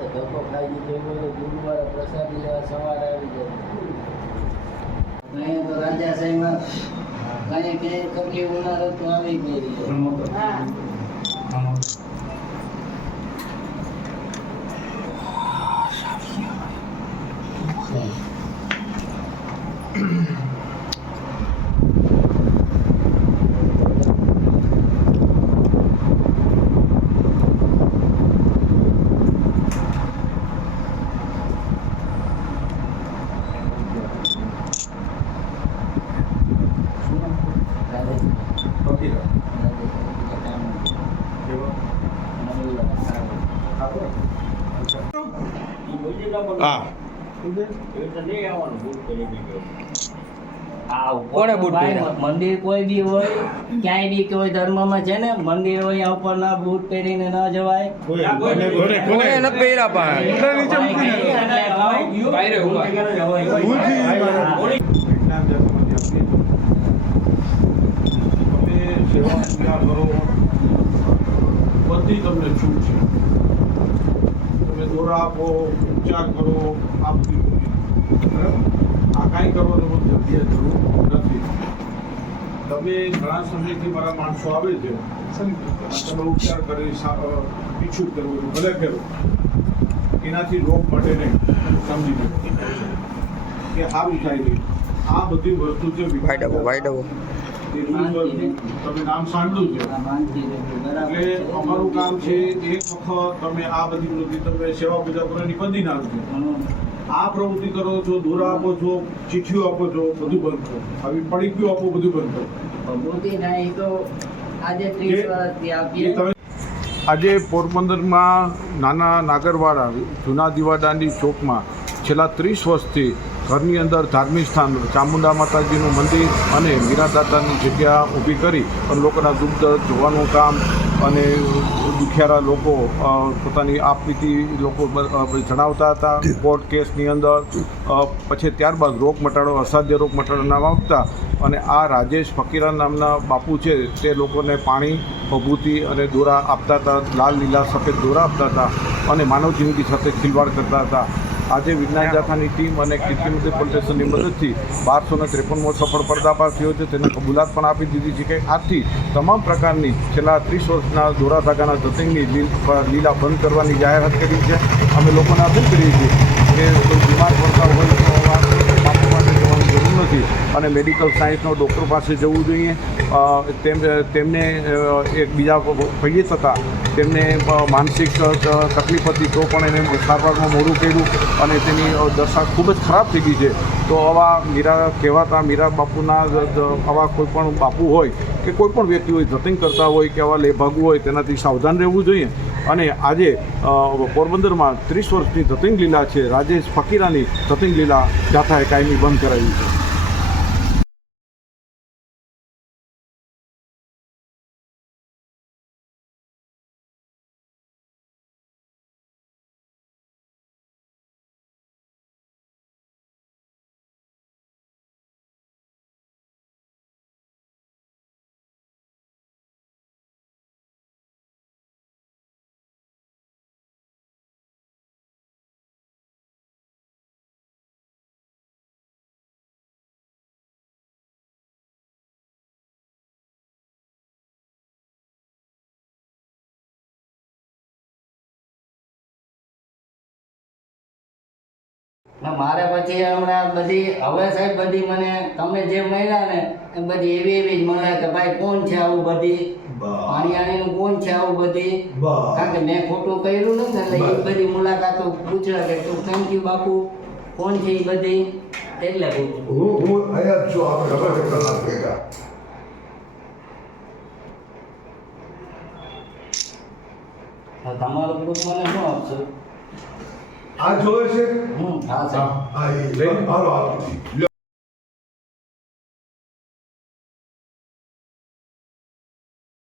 તો ધક્કો ખાઈ દીધો એ તો ગુરુવારે પ્રસાદી લેવા સવારે આવી જાય અહીંયા તો રાજા સાહેબમાં કાંઈ ક્યાંય તકલીફ ઉનાળો તો આવી ગઈ. હા. કોને બૂટ પહેર્યા? મંદિર કોઈ બી હોય ક્યાંય બી કોઈ ધર્મમાં છે ને મંદિર હોય આ ઉપર ના બૂટ પહેરીને ન જવાય. કોને નથી પહેર્યા પણ તમે સેવા કરો બધી તમને છૂટ છે. આપો ઉપચાર કરો આ બધી બધી. બરાબર? આ કાંઈ કરવાની પણ જલ્દી જરૂર નથી. તમે ઘણા સમયથી મારા માણસો આવે છે. તમે ઉપચાર કરી પીછું કરવું ભલે કરો. એનાથી રોગ મટે નહીં. સમજી લો. કે સારું થાય નહીં. આ બધી વસ્તુ છે તમે નામ સાંભળ્યું છે. એટલે અમારું કામ છે એક વખત તમે આ બધી પ્રવૃત્તિ તમે સેવા પૂજા કરવાની બંધી નાખજો આ પ્રવૃત્તિ કરો છો દોરા આપો છો ચીઠીઓ આપો છો બધું બંધ કરો. આવી પડીકીઓ આપો બધું બંધ કરો. આજે પોરબંદરમાં નાના નાગરવાડા જૂના દીવાદાંડી ચોકમાં છેલ્લા ત્રીસ વર્ષથી ઘરની અંદર ધાર્મિક સ્થાન, ચામુંડા માતાજીનું મંદિર અને મીરાદાતાની જગ્યા ઊભી કરી અને લોકોના દુઃખ જોવાનું કામ અને દુખિયારા લોકો પોતાની આપવીતી લોકો જણાવતા હતા. કોર્ટ કેસની અંદર પછી ત્યારબાદ રોગ મટાડો, અસાધ્ય રોગ મટાડો નામ આવતા અને આ રાજેશ ફકીરા નામના બાપુ છે તે લોકોને પાણી, ભભૂતિ અને દોરા આપતા હતા, લાલ લીલા સફેદ દોરા આપતા હતા અને માનવ જિંદગી સાથે ખિલવાડ કરતા હતા. આજે વિજ્ઞાન જાથાની ટીમ અને કીર્તિમંદિર સ્ટેશનની મદદથી બારસો ને ત્રેપનમો સફળ પર્દાફાશ થયો છે. તેને કબૂલાત પણ આપી દીધી છે કે આથી તમામ પ્રકારની છેલ્લા ત્રીસ વર્ષના ધોરાધાગાના જતિંગની લીલા બંધ કરવાની જાહેરાત કરી છે. અમે લોકોને અપીલ કરીએ છીએ કે કોઈ બીમાર પડતા હોય તો આવા બાપુ માટે જવાની જરૂર નથી. અને મેડિકલ સાયન્સનો ડૉક્ટર પાસે જવું જોઈએ. તેમ, તેમને એક બીજા ભઈએ થતાં તેમને માનસિક તકલીફ હતી તો પણ એને સારવારમાં મોડું કર્યું અને તેની દશા ખૂબ જ ખરાબ થઈ ગઈ છે. તો આવા મીરા કહેવાતા મીરા બાપુના આવા કોઈ પણ બાપુ હોય કે કોઈ પણ વ્યક્તિ હોય જતિંગ કરતા હોય કે આવા લેભાગુ હોય, તેનાથી સાવધાન રહેવું જોઈએ. અને આજે પોરબંદરમાં ત્રીસ વર્ષની જતિંગ લીલા છે. રાજેશ ફકીરાની જતિંગ લીલા જાથાએ કાયમી બંધ કરાવી છે. ના મારે પછી હમણાં બધી હવે સાહેબ બધી મને તમે જે મળ્યા ને એ બધી એવી એવી જ મળે કે ભાઈ કોણ છે આવું બધી? પાણીયાણીનું કોણ છે આવું બધી? કારણ કે મેં ખોટું કર્યું નથી એટલે એ બધી મુલાકાતો પૂછ્યા કે તું થેન્ક યુ બાપુ. કોણ છે એ બધી? એટલે હું હું અહીંયા જ છું. આપણે ખબર છે કલાક ભેગા. તમારું ગ્રુપ મને શું આપશો? આ જોયે છે? હમ. હા સાહેબ. હા એ. હાલો હાલો.